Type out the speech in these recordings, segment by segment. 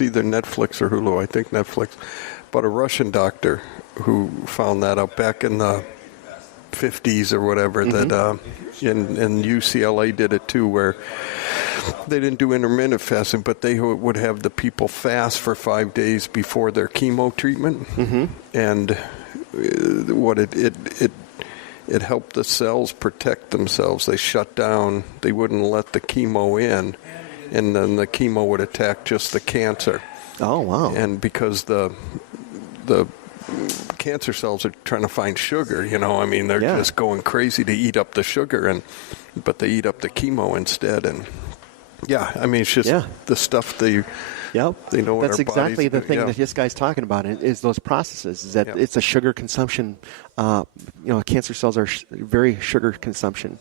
was either Netflix or Hulu, I think Netflix, but a Russian doctor who found that out back in the 50s or whatever, that in UCLA did it too, where they didn't do intermittent fasting, but they would have the people fast for 5 days before their chemo treatment, and what it helped the cells protect themselves. They shut down. They wouldn't let the chemo in, and then the chemo would attack just the cancer. Oh, wow. And because the cancer cells are trying to find sugar, they're just going crazy to eat up the sugar, but they eat up the chemo instead. And it's just the stuff they know. That's exactly the thing that this guy's talking about is those processes. Is that it's a sugar consumption. Cancer cells are very sugar consumption,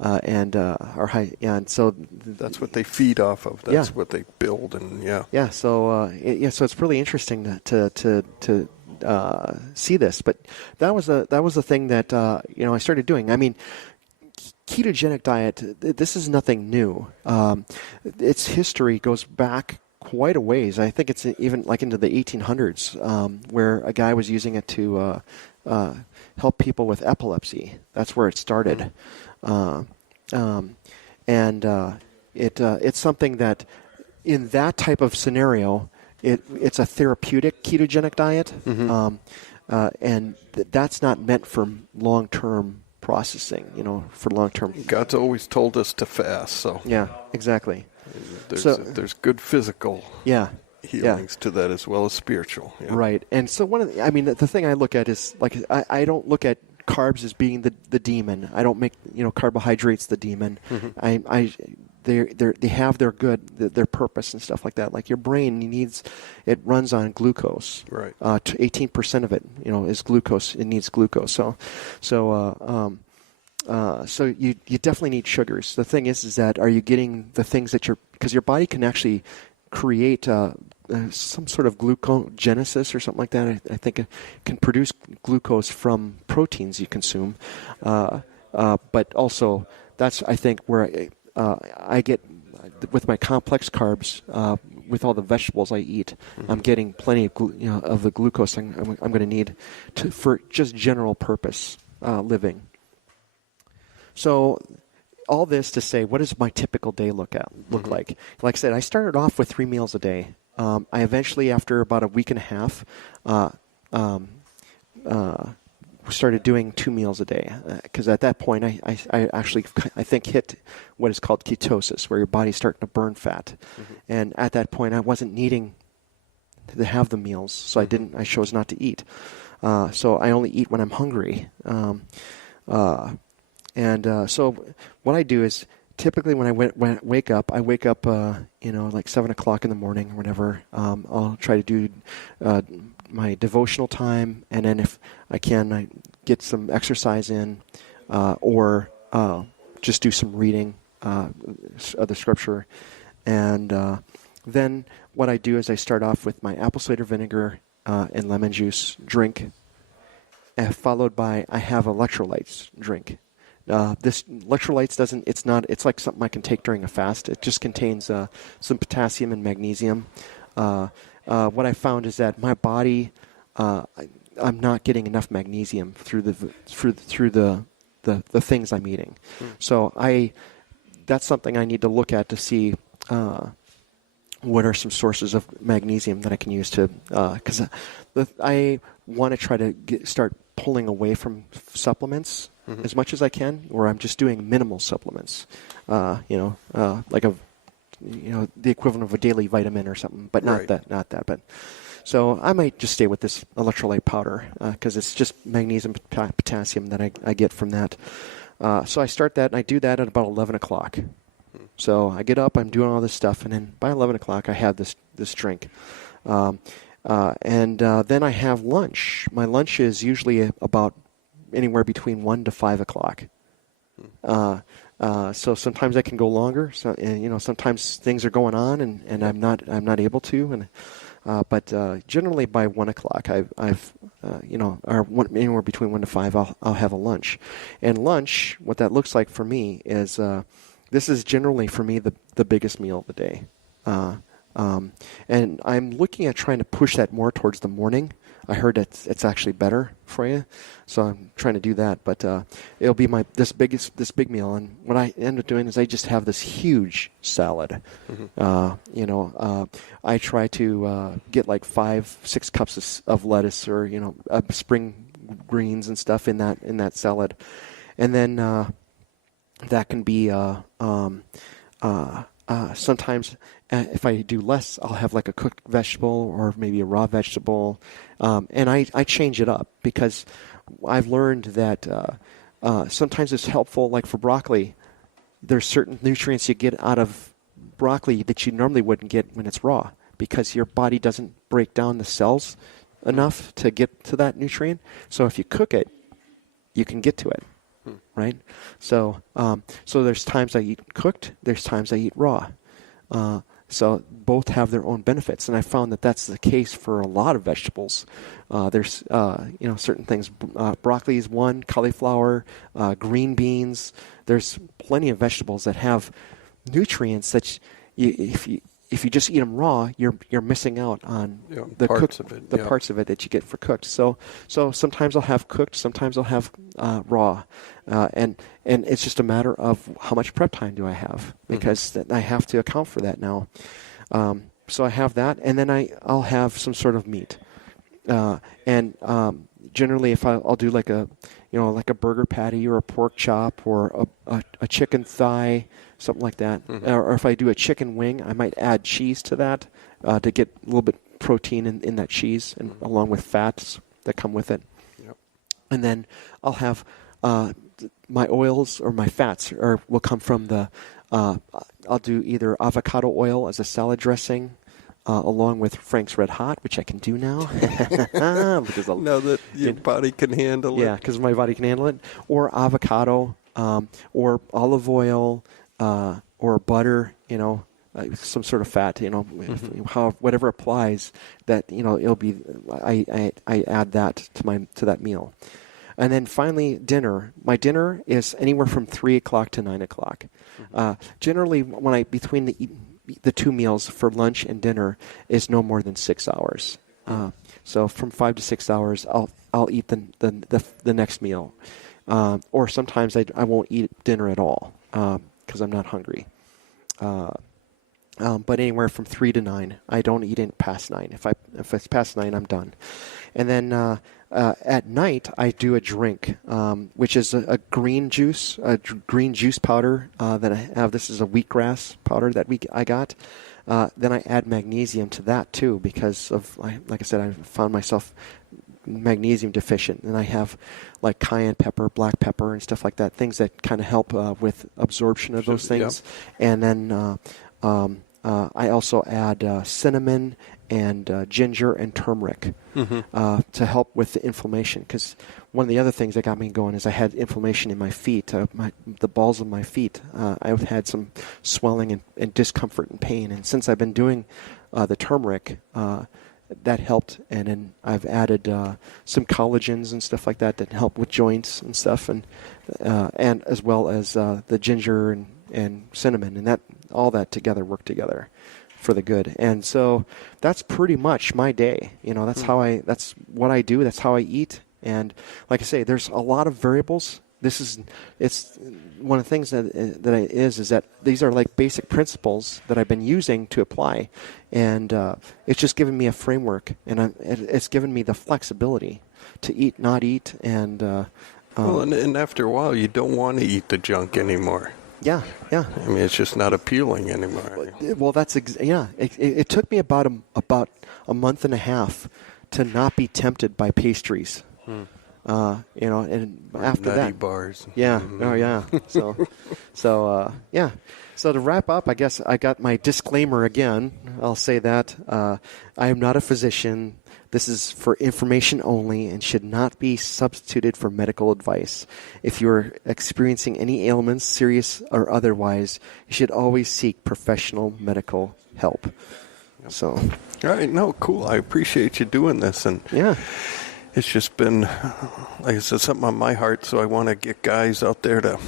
and are high. And so that's what they feed off of. That's what they build, and So so it's really interesting to see this. But that was the thing that I started doing. I mean, ketogenic diet. This is nothing new. Its history goes back quite a ways. I think it's even like into the 1800s, where a guy was using it to help people with epilepsy. That's where it started, it's something that, in that type of scenario, it's a therapeutic ketogenic diet, and that's not meant for long-term processing. For long-term. God's always told us to fast, so yeah, exactly. There's good physical healings to that as well as spiritual. Yeah. Right. And so the thing I look at is, like, I don't look at carbs as being the demon. I don't make carbohydrates the demon. They have their their purpose and stuff like that. Like your brain it runs on glucose. Right. 18% of it is glucose. It needs glucose. So you definitely need sugars. The thing is that, are you getting the things that because your body can actually create some sort of glucogenesis or something like that. I think it can produce glucose from proteins you consume. But also, that's, I think, where I get, with my complex carbs, with all the vegetables I eat, I'm getting plenty of the glucose I'm going to need for just general purpose living. So all this to say, what does my typical day look like? Like I said, I started off with 3 meals a day. I eventually, after about a week and a half, started doing 2 meals a day, because at that point I actually, I think, hit what is called ketosis, where your body's starting to burn fat. And at that point I wasn't needing to have the meals, so I chose not to eat. So I only eat when I'm hungry. So what I do is, typically when I wake up, like 7 o'clock in the morning or whatever. I'll try to do my devotional time, and then if I can, I get some exercise in, or just do some reading of the scripture. And then what I do is I start off with my apple cider vinegar and lemon juice drink, followed by I have electrolytes drink. This electrolytes it's like something I can take during a fast. It just contains some potassium and magnesium. What I found is that my body, I'm not getting enough magnesium through the things I'm eating. So that's something I need to look at to see what are some sources of magnesium that I can use to, because I want to try to start pulling away from supplements as much as I can, or I'm just doing minimal supplements, like the equivalent of a daily vitamin or something, but not that. But so I might just stay with this electrolyte powder, because it's just magnesium, potassium that I get from that. So I start that, and I do that at about 11 o'clock. So I get up, I'm doing all this stuff, and then by 11 o'clock I have this drink. And then I have lunch. My lunch is usually about anywhere between 1 to 5 o'clock. So sometimes I can go longer. So, sometimes things are going on, and I'm not able to. But generally by 1 o'clock, anywhere between 1 to 5, I'll have a lunch. And lunch, what that looks like for me is, this is generally for me the biggest meal of the day. And I'm looking at trying to push that more towards the morning. I heard it's actually better for you, so I'm trying to do that. But it'll be this big meal, and what I end up doing is I just have this huge salad. I try to get like 5-6 cups of lettuce or spring greens and stuff in that salad, and then that can be sometimes. If I do less, I'll have like a cooked vegetable or maybe a raw vegetable. And I change it up because I've learned that sometimes it's helpful, like for broccoli, there's certain nutrients you get out of broccoli that you normally wouldn't get when it's raw because your body doesn't break down the cells enough to get to that nutrient. So if you cook it, you can get to it, right? So there's times I eat cooked, there's times I eat raw. So both have their own benefits, and I found that that's the case for a lot of vegetables. There's certain things. Broccoli is one, cauliflower, green beans. There's plenty of vegetables that have nutrients that if you just eat them raw, you're missing out on the parts of it that you get for cooked. So sometimes I'll have cooked, sometimes I'll have raw, and it's just a matter of how much prep time do I have because I have to account for that now. So I have that, and then I'll have some sort of meat, and generally if I'll do like a burger patty or a pork chop or a chicken thigh. Something like that. Or if I do a chicken wing, I might add cheese to that to get a little bit protein in that cheese and along with fats that come with it. Yep. And then I'll have my oils or my fats will come from I'll do either avocado oil as a salad dressing along with Frank's Red Hot, which I can do now. Because now that your body can handle it. Yeah, because my body can handle it. Or avocado or olive oil. Or butter, some sort of fat, whatever applies, that it'll be. I add that to that meal, and then finally dinner. My dinner is anywhere from 3 o'clock to 9 o'clock. Generally, between the two meals for lunch and dinner is no more than 6 hours. So from 5 to 6 hours, I'll eat the next meal, or sometimes I won't eat dinner at all. Because I'm not hungry. But anywhere from 3 to 9. I don't eat it past 9. If it's past 9, I'm done. And then at night, I do a drink, which is a green juice powder that I have. This is a wheatgrass powder that I got. Then I add magnesium to that too because of, like I said, I found myself magnesium deficient, and I have like cayenne pepper, black pepper, and stuff like that, things that kind of help with absorption of those things. Yeah. And then I also add cinnamon and ginger and turmeric to help with the inflammation, because one of the other things that got me going is I had inflammation in my feet, the balls of my feet. I've had some swelling and discomfort and pain, and since I've been doing the turmeric, that helped, and then I've added some collagens and stuff like that help with joints and stuff, and as well as the ginger and cinnamon, and that all that together work together for the good. And so that's pretty much my day. That's that's what I do. That's how I eat. And like I say, there's a lot of variables. It's one of the things is that these are like basic principles that I've been using to apply, and it's just given me a framework, and it's given me the flexibility to eat, not eat, and and after a while, you don't want to eat the junk anymore. Yeah. I mean, it's just not appealing anymore. Well, that's It took me about a month and a half to not be tempted by pastries. And after nutty that, bars. Yeah. Oh, yeah. So yeah. So to wrap up, I guess I got my disclaimer again. I'll say that I am not a physician. This is for information only and should not be substituted for medical advice. If you're experiencing any ailments, serious or otherwise, you should always seek professional medical help. So. All right. No, cool. I appreciate you doing this, and yeah. It's just been, like I said, something on my heart, so I want to get guys out there to,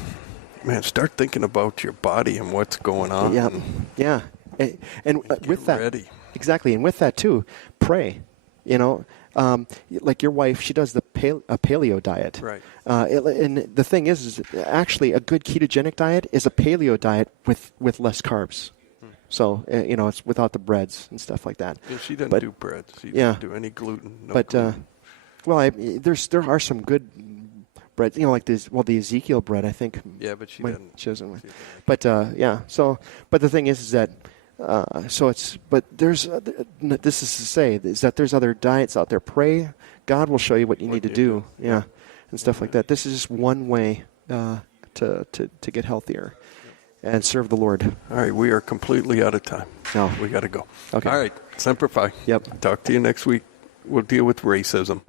start thinking about your body and what's going on. Yeah, yeah. And with that, ready. exactly, and with that too, pray. Like your wife, she does the paleo diet. Right. And the thing is actually a good ketogenic diet is a paleo diet with less carbs. So, it's without the breads and stuff like that. Yeah, she doesn't do breads. She doesn't do any gluten. No gluten. There are some good bread, like this. Well, the Ezekiel bread, I think. Yeah, but she doesn't. But but the thing is that but there's this is to say is that there's other diets out there. Pray, God will show you what you need to do. Yeah, and stuff like that. This is just one way to get healthier and serve the Lord. All right, we are completely out of time. No, we got to go. Okay. All right, Semper Fi. Yep. Talk to you next week. We'll deal with racism.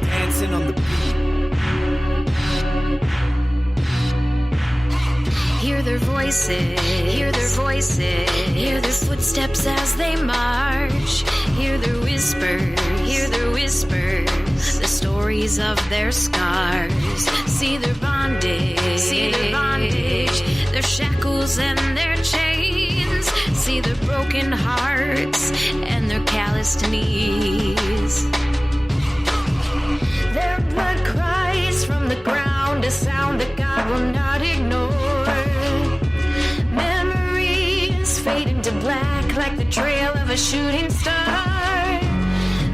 Dancing on the beat. Hear their voices, hear their voices, hear their footsteps as they march. Hear their whispers, the stories of their scars. See their bondage, their shackles and their chains. See their broken hearts and their calloused knees. Their blood cries from the ground, a sound that God will not ignore. Memories fade into black like the trail of a shooting star.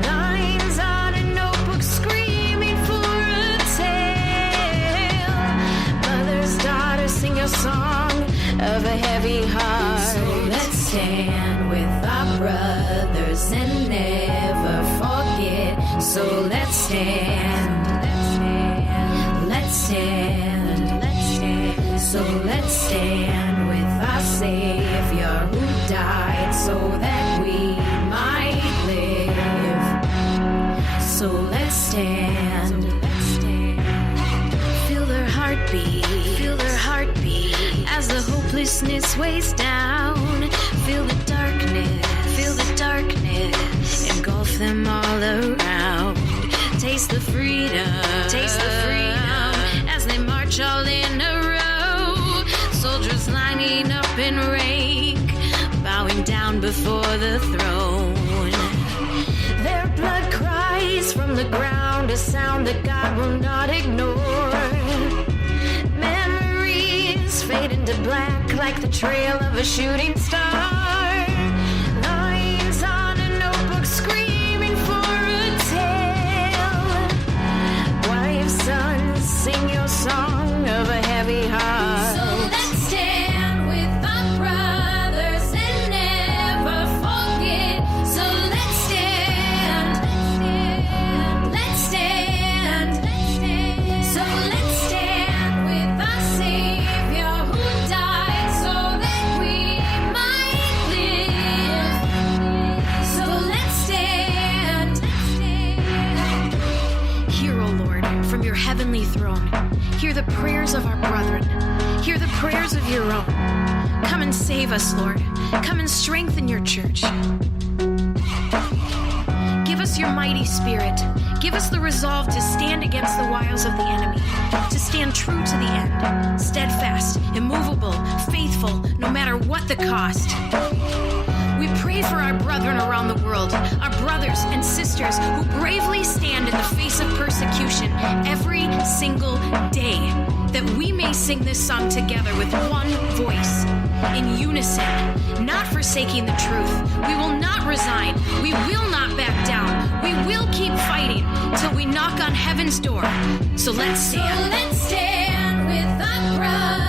Lines on a notebook screaming for a tale. Mother's daughter, sing your song of a heavy heart. So let's stand with our brothers and never forget. So let's stand, let's stand, so let's stand with our Savior who died so that we might live. So let's stand, feel their heartbeat, as the hopelessness weighs down. Feel the darkness, engulf them all around. Taste the freedom, as they march all in a row. Soldiers lining up in rank, bowing down before the throne. Their blood cries from the ground, a sound that God will not ignore. Memories fade into black like the trail of a shooting star. Lines on a notebook screaming for a tale. Wives, sons, sing your song of a heavy heart. So let's stand with our brothers and never forget. So let's stand, so let's stand with our Savior who died so that we might live. So let's stand. Hear, O Lord, from your heavenly throne. Hear the prayers of our brethren. Hear the prayers of your own. Come and save us, Lord. Come and strengthen your church. Give us your mighty spirit. Give us the resolve to stand against the wiles of the enemy, to stand true to the end, steadfast, immovable, faithful, no matter what the cost. We pray for our brethren around the world, our brothers and sisters who bravely stand in the face of persecution every single day, that we may sing this song together with one voice, in unison, not forsaking the truth. We will not resign. We will not back down. We will keep fighting till we knock on heaven's door. So let's stand. So let's stand with our brothers.